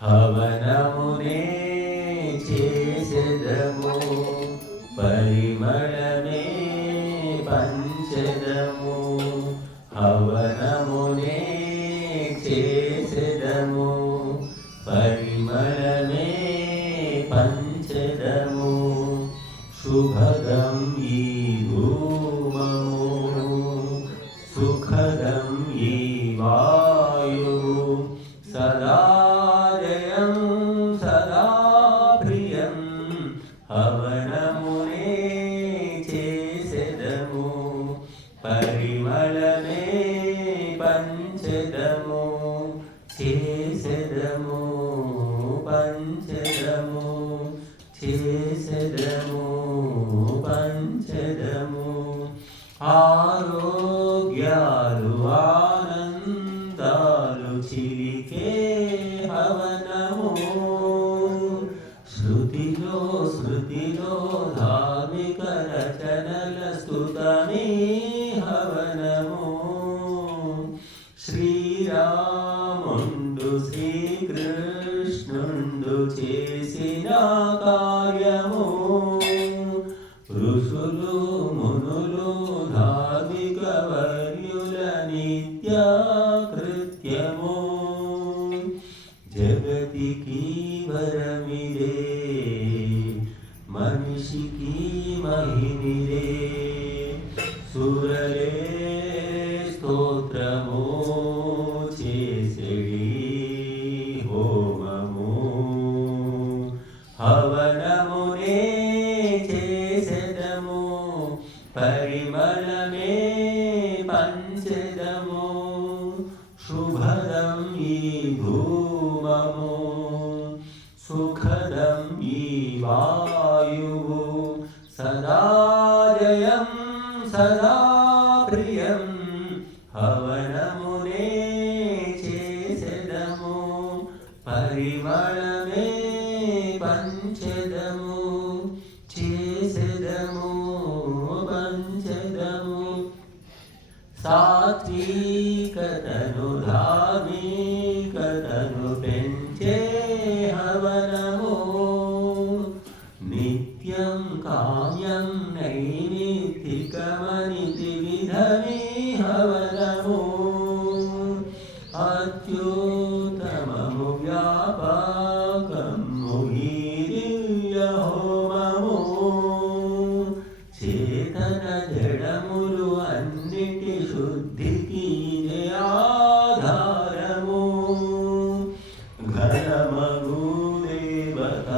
హవనమునే చేసెదము పరిమళమే పంచెదము హవనమునే చేసెదము పరిమళమే పంచెదము శుభదం ఈ ధూమము సుఖదం ఈ వాయువు సదా జయం సదా ప్రియం హవనమునే చేసెదము పరిమళమే పంచెదము చేసెదము పంచెదము చేసెదము పంచెదము ఆరోగ్యాలు ఆనందాలు చిలికే హవనము శృతిలో ధార్మిక రచనల స్తుతమే హవనము శ్రీరాముండు శ్రీకృష్ణుండు చేసిన కార్యము ఋషులు మునులు ధార్మిక వర్యుల నిత్య కృత్యము జగతికి వరమిదే మనిషికి మహిమిదే సురలే స్తోత్రము చేసెడి హోమము హవనమునే చేసెదము పరిమళమే పంచెదము శుభదం ఈ ధూమము సుఖదం ఈ వాయువు సదా జయం సదా ప్రియం హవనమునే చేసెదము పరిమళమే పంచెదము చేసెదము పంచెదము సాత్వికతను ధార్మికతను పెంచే హవనము నిత్యం కామ్యం నైమిత్తికమని త్రివిధమే హవనము అత్యుత్తమము వ్యాపకము ఈ దివ్య హోమము చేతన జడములు అన్నిటి శుద్ధికి ఇదే ఆధారము ఘనమగు దేవత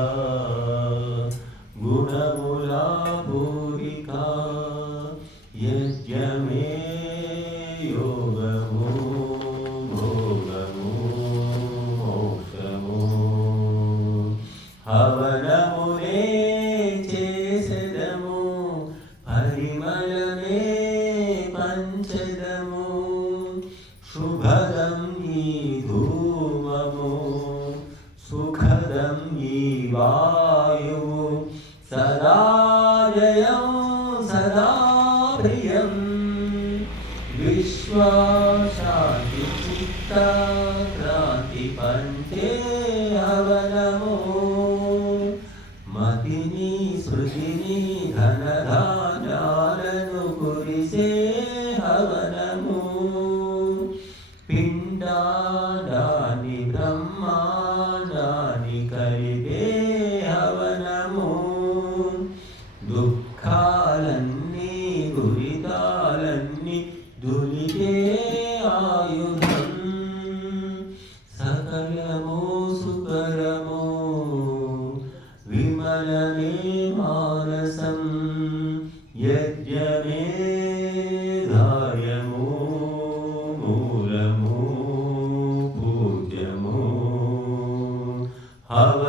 గుణముల పూరిక యజ్ఞమే యోగము భోగము మోక్షము హవనమునే చేసెదము పరిమళమే పంచెదము శుభదం ఈ ధూమము సుఖదం ఈ వాయువు సదా జయం సదా ప్రియం విశ్వశాంతి చిత్త క్రాంతి పంచే హవనము మతిని శృతిని ధనధాన్యాలను కురిసే హవనము పిండాన్ని బ్రహ్మాండాన్ని కలిపే హవనము దుఃఖాలన్నీ గురితాలన్నీ దులిపే ఆయుధం సకలము సుకరము విమలమే మానసం యజ్ఞమే ధార్యము మూలము పూజ్యము హవ